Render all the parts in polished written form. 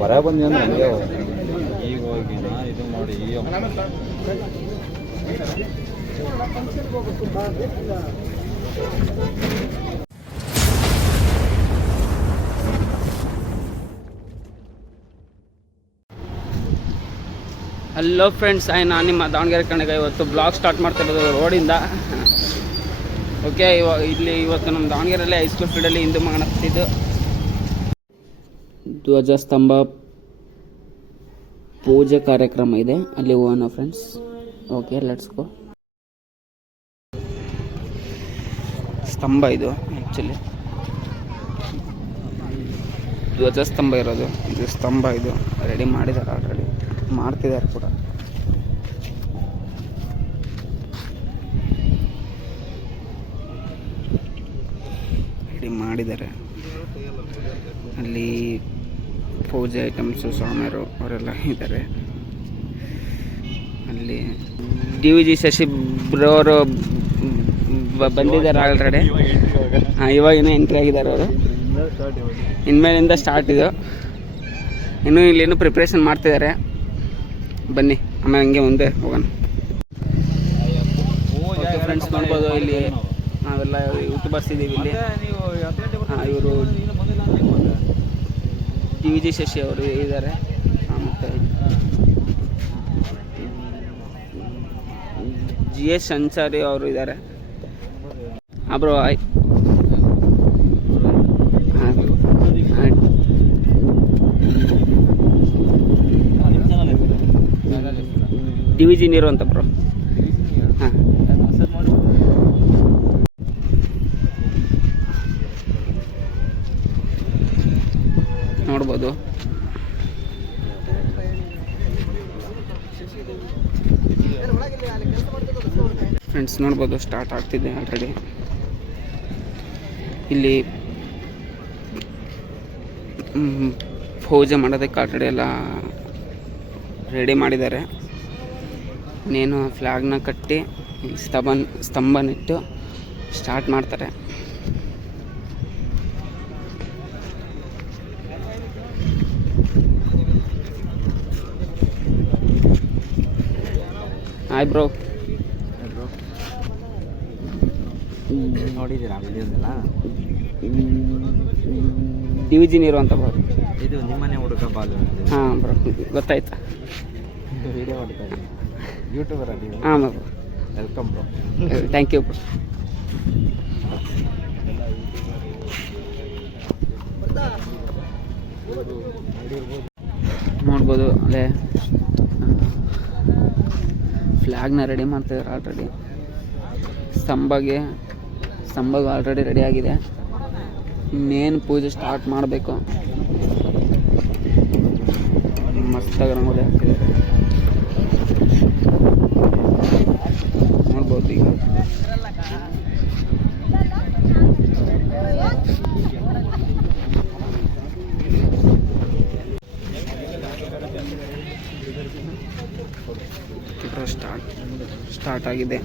ಹೊರ ಬಂದ ಈಗ ಹೋಗಿ ಇದು ಮಾಡಿ ಹಲೋ ಫ್ರೆಂಡ್ಸ್, ನಾನು ನಿಮ್ಮ ದಾವಣಗೆರೆ ಕಣಗ ಇವತ್ತು ಬ್ಲಾಗ್ ಸ್ಟಾರ್ಟ್ ಮಾಡ್ತಾ ಇರೋದು ರೋಡಿಂದ. ಓಕೆ, ಇವತ್ತು ನಮ್ಮ ದಾವಣಗೆರೆಯಲ್ಲಿ ಹೈಸ್ಕೂಲ್ ಫೀಲ್ಡಲ್ಲಿ ಹಿಂದೂ ಮಹಾನತಿದ್ದು ಧ್ವಜಸ್ತಂಭ ಪೂಜೆ ಕಾರ್ಯಕ್ರಮ ಇದೆ, ಅಲ್ಲಿ ಹೋಗೋಣ ಫ್ರೆಂಡ್ಸ್. Okay, let's go. ಸ್ತಂಭ ಇದು ಆ್ಯಕ್ಚುಲಿ ಧ್ವಜಸ್ತಂಭ ಇರೋದು, ಇದು ಸ್ತಂಭ. ಇದು ರೆಡಿ ಮಾಡಿದ್ದಾರೆ, ಆಲ್ರೆಡಿ ಮಾಡ್ತಿದ್ದಾರೆ ಕೂಡ. ರೆಡಿ ಮಾಡಿದ್ದಾರೆ. ಅಲ್ಲಿ ಪೂಜೆ ಐಟಮ್ಸು, ಸ್ವಾಮಿಯರು ಅವರೆಲ್ಲ ಇದ್ದಾರೆ. ಅಲ್ಲಿ DVG ಶಶಿ ಬ್ರೋರು ಬಂದಿದ್ದಾರೆ ಆಲ್ರೆಡಿ. ಇವಾಗಿನ ಎಂಟ್ರಿ ಆಗಿದ್ದಾರೆ ಅವರು. ಇನ್ಮೇಲಿಂದ ಸ್ಟಾರ್ಟ್ ಇದು. ಇನ್ನೂ ಇಲ್ಲೇನು ಪ್ರಿಪ್ರೇಷನ್ ಮಾಡ್ತಿದ್ದಾರೆ. ಬನ್ನಿ, ಆಮೇಲೆ ಹಂಗೆ ಮುಂದೆ ಹೋಗೋಣ. ಓಕೆ ಫ್ರೆಂಡ್ಸ್, ನೋಡ್ಬೋದು ಇಲ್ಲಿ ನಾವೆಲ್ಲ ಯೂಟ್ಯೂಬರ್ಸ್ ಇದ್ದೀವಿ ಇಲ್ಲಿ. ಇವರು DVG ಶಶಿ ಅವರು ಇದ್ದಾರೆ, ಮತ್ತು GS ಸಂಚಾರಿ ಅವರು ಇದ್ದಾರೆ. ಬ್ರೋ DVG ನೀರು ಅಂತ ಬ್ರೋ. ಹಾಂ, ನೋಡ್ಬೋದು. ಫ್ರೆಂಡ್ಸ್ ನೋಡ್ಬೋದು, ಸ್ಟಾರ್ಟ್ ಆಗ್ತಿದೆ ಆಲ್ರೆಡಿ. ಇಲ್ಲಿ ಪೂಜೆ ಮಾಡೋದಕ್ಕೆ ಆಲ್ರೆಡಿ ಎಲ್ಲ ರೆಡಿ ಮಾಡಿದ್ದಾರೆ. ಇನ್ನೇನು ಫ್ಲಾಗ್ನ ಕಟ್ಟಿ ಸ್ತಂಭನಿಟ್ಟು ಸ್ಟಾರ್ಟ್ ಮಾಡ್ತಾರೆ. Hi bro. ನೋಡಿದ್ದೀರಾ ವಿಡಿಯೋದೆಲ್ಲ? DVG ನೀರು ಅಂತ ಬ್ರೋ. ಇದು ನಿಮ್ಮನೆ ಹುಡುಗ ಬಾಲು. ಹಾಂ ಬ್ರೋ, ಗೊತ್ತಾಯ್ತಾ? ವಿಡಿಯೋ ಮಾಡ್ತಾ ಇದ್ದೀನಿ, ಯೂಟ್ಯೂಬರ್ ಅಲ್ಲಿ. ಹಾಂ bro, welcome bro. Thank you bro. ನೋಡ್ಬೋದು, ಅಲ್ಲೇ ಫ್ಲ್ಯಾಗ್ನ ರೆಡಿ ಮಾಡ್ತಿದ್ದಾರೆ ಆಲ್ರೆಡಿ. ಸ್ತಂಭಗೆ ಆಲ್ರೆಡಿ ರೆಡಿ ಆಗಿದೆ. ಇನ್ನೇನು ಪೂಜೆ ಸ್ಟಾರ್ಟ್ ಮಾಡಬೇಕು. ಮಸ್ತಾಗಿ ರಂಗೋಲಿ ಹಾಕ್ತಿದ್ದಾರೆ, ನೋಡ್ಬೋದು. ಈಗ ಸ್ಟಾರ್ಟ್ ಆಗಿದೆ.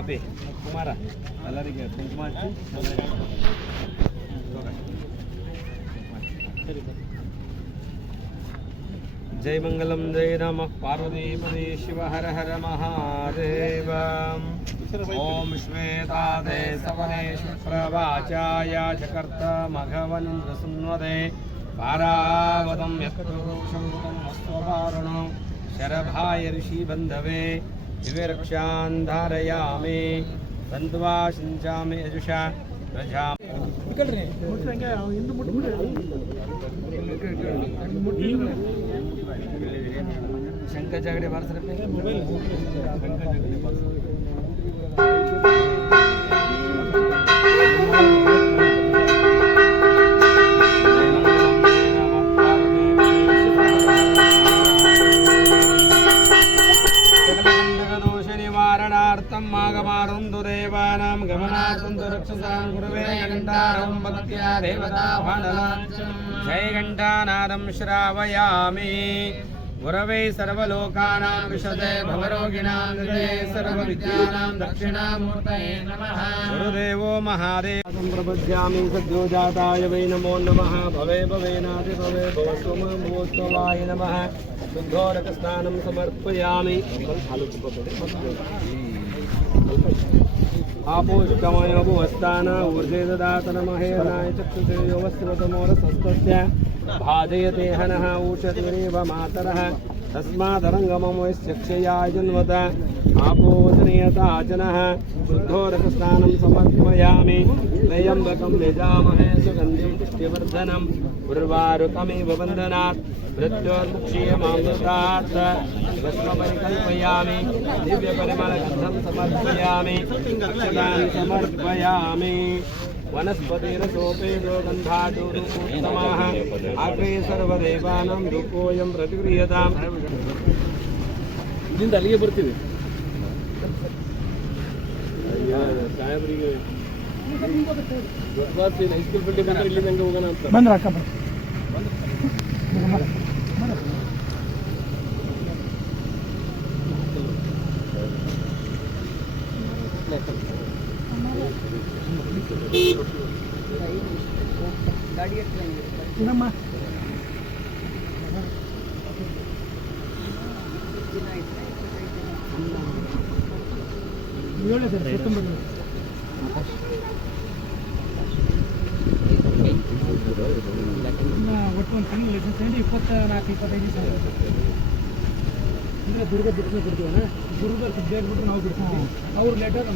ಅಬ್ಬೆ ಕುಮಾರ ಎಲ್ಲರಿಗೆ ಕುಂಕುಮ ಹಚ್ಚಿ. ಜೈ ಮಂಗಲಂ ಜೈ ನಮಃ ಪಾರ್ವತೀಪದೇ ಶಿವ ಹರ ಹರ ಮಹಾದೇವ. ಓಂ ಶ್ವೇತಾದೇ ಸವನೆ ಶುಕ್ರವಾಚಾಯ ಚಕರ್ತ ಮಘವನಿಂದ್ರ ಸುನ್ವದೆ ಪಾರಾವತಂ ಯತ್ಪುರುಷಂ ಮಸ್ತ್ವಪಾರಣೋ ಶರಭಾಯ ಋಷಿ ಬಂಧವೇ ದಿವ್ಯ ರಕ್ಷಾನ್ ಧಾರಯಾಮಿ ತಂತ್ವಾ ಸಿಂಚಾಮಿ ಯಜುಷಾ ಪ್ರಜಾ. ಶಂಕ ಜಾಗಡೆ ಬಾರಿಸ್ರಪ್ಪ. चक्षुषां गुरुवे घण्टारं भक्त्या देवताभानलाञ्चम् जय घण्टानादं श्रावयामि गुरवे सर्वलोकानां विशदे भवरोगिणां हृदये सर्वविद्यानां दक्षिणामूर्तये नमः गुरुदेवो महादेवं प्रपद्यामि सद्योजाताय वै नमो नमः भवे भवेनादि भवे भवस्वम भूत्वाय नमः शुद्धोदकस्नानं समर्पयामि आपोष्टमय भुवस्थान ऊर्जे ददातनमहेनाय चक्षुषे योगस्वतमोरसस्तस्य भाजयते हनः ऊषतिरेव मातरः तस्मादरङ्गममयश्चक्षयाय जन्मत आपोजनीयताचनः शुद्धोदकस्नानं समर्पयामि त्र्यम्बकं यजामहे सुगन्धिं पुष्टिवर्धनम् उर्वारुकमिव बन्धनात् मृत्योर्मुक्षीयमामृतात् भस्मपरिकल्पयामि दिव्यपरिमलगन्धं समर्पयामि अक्षतान् समर्पयामि वनस्पतिरसोपेदो गन्धादुरुत्तमाः अग्रे सर्वदेवानां धूपोऽयं प्रतिगृह्यताम् ಇಲ್ಲಿಂದ ಅಲ್ಲಿಗೆ ಬರ್ತೀವಿ ಸಾಹೇಬರಿಗೆ ಹೈಸ್ಕೂಲ್ ಬಿಲ್ಡಿಂಗ್ ಅಂದ್ರೆ ಇಲ್ಲಿಂದ ಹಂಗೆ ಹೋಗೋಣ ಅಂತ ಬಂದ್ರ ಅಕ್ಕ ಗಾಡಿ ನಮ್ಮ ಒಟ್ಟು ಒಂದು ತಿಂಗಳು ಲೈಸೆನ್ಸ್ 24-25 ಸಾವಿರ ಅಂದರೆ ದುರ್ಗ ಬಿಟ್ಟರೆ ಕೊಡ್ತೀವಣ್ಣ ದುರ್ಗ ಬೇರೆ ಬಿಟ್ಟರೆ ನಾವು ಬಿಡ್ತೀವಿ ಅವ್ರು ಲೆಟರ್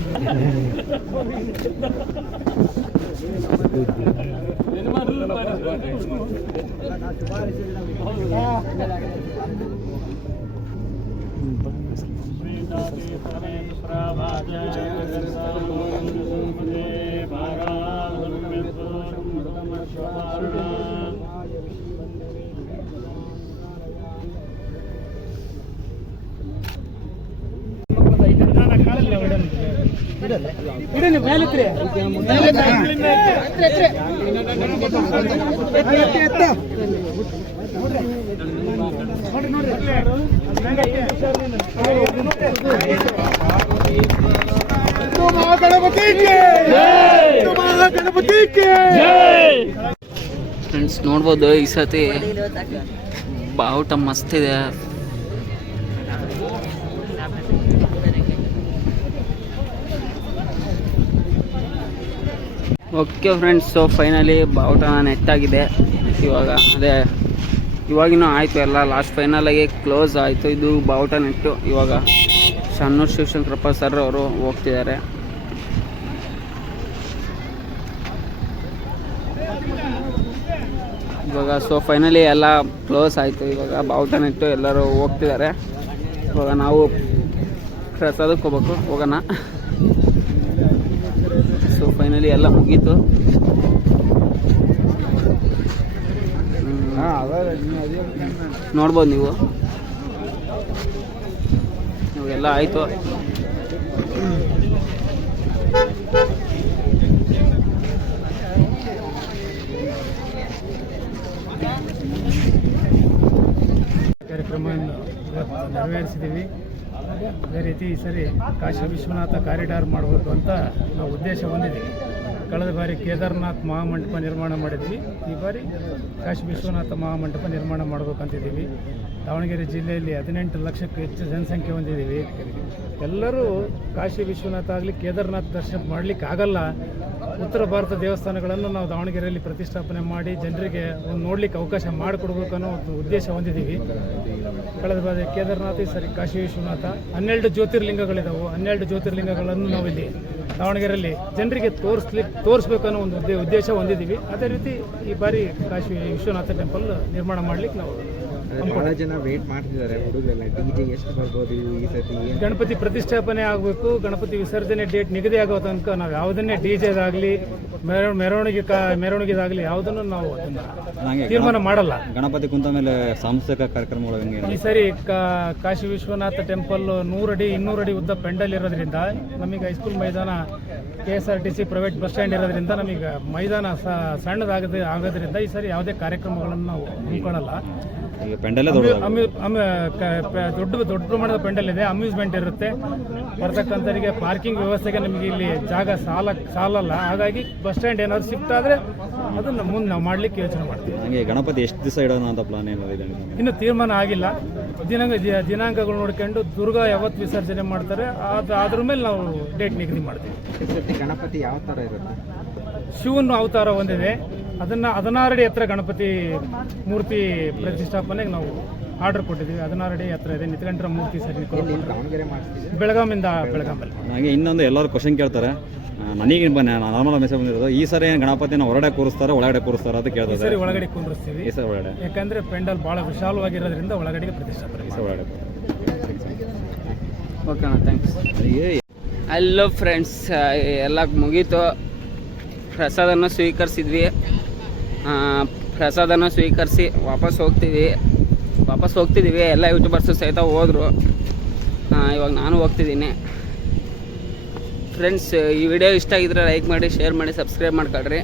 ಫ್ರೆಂಡ್ಸ್ ನೋಡ್ಬೋದು ಈ ಸತಿ ಬಾವುಟ ಮಸ್ತ್ ಇದೆ. ಓಕೆ ಫ್ರೆಂಡ್ಸ್, ಸೊ ಫೈನಲಿ ಬಾವುಟ ನೆಟ್ಟಾಗಿದೆ. ಇವಾಗ ಅದೇ ಇವಾಗಿನೂ ಆಯಿತು, ಎಲ್ಲ ಲಾಸ್ಟ್ ಫೈನಲಾಗಿ ಕ್ಲೋಸ್ ಆಯಿತು. ಇದು ಬಾವುಟ ನೆಟ್ಟು ಇವಾಗ ಶಾನ್ನೂರು ಶಿವಶಂಕರಪ್ಪ ಸರ್ ಅವರು ಹೋಗ್ತಿದ್ದಾರೆ. ಇವಾಗ ಸೊ ಫೈನಲಿ ಎಲ್ಲ ಕ್ಲೋಸ್ ಆಯಿತು. ಇವಾಗ ಬಾವುಟ ನೆಟ್ಟು ಎಲ್ಲರೂ ಹೋಗ್ತಿದ್ದಾರೆ. ಇವಾಗ ನಾವು ಪ್ರಸಾದಕ್ಕೆ ಹೋಗೋಣ. ಸೊ ಫೈನಲಿ ಎಲ್ಲ ಮುಗೀತು. ನೋಡ್ಬೋದು ನೀವು, ಇವಾಗೆಲ್ಲ ಆಯಿತು. ಕಾರ್ಯಕ್ರಮವನ್ನು ನೆರವೇರಿಸಿದ್ದೀವಿ. ಅದೇ ರೀತಿ ಈ ಸರಿ ಕಾಶಿ ವಿಶ್ವನಾಥ ಕಾರಿಡಾರ್ ಮಾಡಬೇಕು ಅಂತ ನಾವು ಉದ್ದೇಶ ಹೊಂದಿದ್ದೀವಿ. ಕಳೆದ ಬಾರಿ ಕೇದಾರನಾಥ್ ಮಹಾಮಂಟಪ ನಿರ್ಮಾಣ ಮಾಡಿದ್ವಿ. ಈ ಬಾರಿ ಕಾಶಿ ವಿಶ್ವನಾಥ ಮಹಾಮಂಟಪ ನಿರ್ಮಾಣ ಮಾಡಬೇಕಂತಿದ್ದೀವಿ. ದಾವಣಗೆರೆ ಜಿಲ್ಲೆಯಲ್ಲಿ 18 ಲಕ್ಷಕ್ಕೂ ಹೆಚ್ಚು ಜನಸಂಖ್ಯೆ ಹೊಂದಿದ್ದೀವಿ. ಎಲ್ಲರೂ ಕಾಶಿ ವಿಶ್ವನಾಥ ಆಗಲಿ ಕೇದಾರನಾಥ್ ದರ್ಶನ ಮಾಡಲಿಕ್ಕೆ ಆಗಲ್ಲ. ಉತ್ತರ ಭಾರತ ದೇವಸ್ಥಾನಗಳನ್ನು ನಾವು ದಾವಣಗೆರೆಯಲ್ಲಿ ಪ್ರತಿಷ್ಠಾಪನೆ ಮಾಡಿ ಜನರಿಗೆ ಒಂದು ನೋಡಲಿಕ್ಕೆ ಅವಕಾಶ ಮಾಡಿಕೊಡ್ಬೇಕು ಅನ್ನೋ ಒಂದು ಉದ್ದೇಶ ಹೊಂದಿದ್ದೀವಿ. ಕಳೆದ ಬಾರಿ ಕೇದಾರನಾಥ, ಈ ಸರಿ ಕಾಶಿ ವಿಶ್ವನಾಥ. 12 ಜ್ಯೋತಿರ್ಲಿಂಗಗಳಿದ್ದಾವೆ. 12 ಜ್ಯೋತಿರ್ಲಿಂಗಗಳನ್ನು ನಾವಿಲ್ಲಿ ದಾವಣಗೆರೆಯಲ್ಲಿ ಜನರಿಗೆ ತೋರಿಸ್ಬೇಕು ಅನ್ನೋ ಒಂದು ಉದ್ದೇಶ ಹೊಂದಿದ್ದೀವಿ. ಅದೇ ರೀತಿ ಈ ಬಾರಿ ಕಾಶಿ ವಿಶ್ವನಾಥ ಟೆಂಪಲ್ ನಿರ್ಮಾಣ ಮಾಡಲಿಕ್ಕೆ ನಾವು ಬಹಳ ಜನ ವೇಟ್ ಮಾಡ್ತಿದ್ದಾರೆ ಹುಡುಗರೆಲ್ಲ DJ ಎಷ್ಟು ಬರ್ಬೋದು ಈ ಸತಿ ಏನು ಗಣಪತಿ ಪ್ರತಿಷ್ಠಾಪನೆ ಆಗಬೇಕು, ಗಣಪತಿ ವಿಸರ್ಜನೆ ಡೇಟ್ ನಿಗದಿ ಆಗೋ ತನಕ ನಾವು ಯಾವುದನ್ನೇ DJದಾಗಲಿ ಮೆರವಣಿಗೆದಾಗಲಿ ಯಾವುದನ್ನು ನಾವು ಅದನ್ನ ತೀರ್ಮಾನ ಮಾಡಲ್ಲ. ಗಣಪತಿ ಕುಂತ ಮೇಲೆ ಸಾಂಸ್ಕೃತಿಕ ಕಾರ್ಯಕ್ರಮಗಳು ಹೆಂಗೆ? ಈ ಸರಿ ಕಾಶಿ ವಿಶ್ವನಾಥ ಟೆಂಪಲ್ 100 ಅಡಿ 200 ಅಡಿ ಉದ್ದ ಪೆಂಡಲ್ ಇರೋದ್ರಿಂದ ನಮಗೆ ಹೈಸ್ಕೂಲ್ ಮೈದಾನ KSRTC ಪ್ರೈವೇಟ್ ಬಸ್ ಸ್ಟ್ಯಾಂಡ್ ಇರೋದ್ರಿಂದ ನಮಗೆ ಮೈದಾನ ಆಗೋದ್ರಿಂದ ಈ ಸರಿ ಯಾವುದೇ ಕಾರ್ಯಕ್ರಮಗಳನ್ನು ನಾವು ಹಮ್ಮಿಕೊಳ್ಳಲ್ಲ. ಈಗ ಪೆಂಡಲೇ ದೊಡ್ಡ ಪ್ರಮಾಣದ ಪೆಂಡಲ್ ಇದೆ, ಅಮ್ಯೂಸ್ಮೆಂಟ್ ಇರುತ್ತೆ, ಬರ್ತಕ್ಕಂಥವರಿಗೆ ಪಾರ್ಕಿಂಗ್ ವ್ಯವಸ್ಥೆಗೆ ನಮಗೆ ಇಲ್ಲಿ ಜಾಗ ಸಾಲಲ್ಲ. ಹಾಗಾಗಿ ಬಸ್ ಸ್ಟ್ಯಾಂಡ್ ಏನಾದ್ರು ಶಿಫ್ಟ್ ಆದರೆ ಅದನ್ನು ಮುಂದೆ ನಾವು ಮಾಡಲಿಕ್ಕೆ ಯೋಚನೆ ಮಾಡ್ತೀವಿ. ಹಾಗೆ ಗಣಪತಿ ಎಷ್ಟು ದಿವಸ ಇಡೋಣ ಅಂತ ಪ್ಲಾನ್ ಏನಾಗಿದೆ? ಇನ್ನೂ ತೀರ್ಮಾನ ಆಗಿಲ್ಲ. ದಿನಾಂಕಗಳು ನೋಡ್ಕೊಂಡು ದುರ್ಗಾ ಯಾವತ್ತು ವಿಸರ್ಜನೆ ಮಾಡ್ತಾರೆ ಅದ್ರ ಮೇಲೆ ನಾವು ಡೇಟ್ ನಿಗದಿ ಮಾಡ್ತೀವಿ. ಈ ಸತಿ ಗಣಪತಿ ಯಾವ ಥರ ಇರುತ್ತೆ? ಶಿವನ ಅವತಾರ ಹೊಂದಿದೆ. ಅದನ್ನು 16 ಅಡಿ ಎತ್ತರ ಗಣಪತಿ ಮೂರ್ತಿ ಪ್ರತಿಷ್ಠಾಪನೆಗೆ ನಾವು ಆರ್ಡರ್ ಕೊಟ್ಟಿದ್ದೀವಿ. 16 ಅಡಿ ಎತ್ತರ ಇದೆ, ನಿತ್ಕಂಡ್ರ ಮೂರ್ತಿ ಸರಿ. ದಾವಣಗೆರೆ ಮಾಡ್ತಿದ್ದೀವಿ, ಬೆಳಗಾವಿಯಲ್ಲಿ. ಹಾಗೆ ಇನ್ನೊಂದು ಎಲ್ಲರೂ ಕ್ವಶನ್ ಕೇಳ್ತಾರೆ, ನನಗೆ ನಾರ್ಮಲ್ ಮೆಸೇಜ್ ಬಂದಿರೋದು, ಈ ಸರಿ ಏನು ಗಣಪತಿನ ಹೊರಗಡೆ ಕೂರಿಸ್ತಾರೆ ಒಳಗಡೆ ಕೂರಿಸ್ತಾರೆ ಅಂತ ಕೇಳ್ತಾರೆ. ಸರಿ ಒಳಗಡೆ ಕುಂಡ್ರಿಸ್ತೀವಿ. ಈ ಸರಿ ಒಳಗಡೆ, ಯಾಕಂದ್ರೆ ಪೆಂಡಲ್ ಭಾಳ ವಿಶಾಲವಾಗಿರೋದ್ರಿಂದ ಒಳಗಡೆಗೆ ಪ್ರತಿಷ್ಠಾಪನೆ ಒಳಗಡೆ. ಓಕೆನಾ, ಥ್ಯಾಂಕ್ಸ್. ಹಲೋ ಫ್ರೆಂಡ್ಸ್, ಎಲ್ಲ ಮುಗೀತು. ಪ್ರಸಾದನ ಸ್ವೀಕರಿಸಿದ್ವಿ. ಪ್ರಸಾದನ ಸ್ವೀಕರಿಸಿ ವಾಪಸ್ ಹೋಗ್ತಿದ್ದೀವಿ. ಎಲ್ಲ ಯೂಟ್ಯೂಬರ್ಸು ಸಹಿತ ಹೋದರು. ಇವಾಗ ನಾನು ಹೋಗ್ತಿದ್ದೀನಿ. ಫ್ರೆಂಡ್ಸ್, ಈ ವಿಡಿಯೋ ಇಷ್ಟ ಆಗಿದ್ರೆ ಲೈಕ್ ಮಾಡಿ, ಶೇರ್ ಮಾಡಿ, ಸಬ್ಸ್ಕ್ರೈಬ್ ಮಾಡ್ಕೊಳ್ರಿ.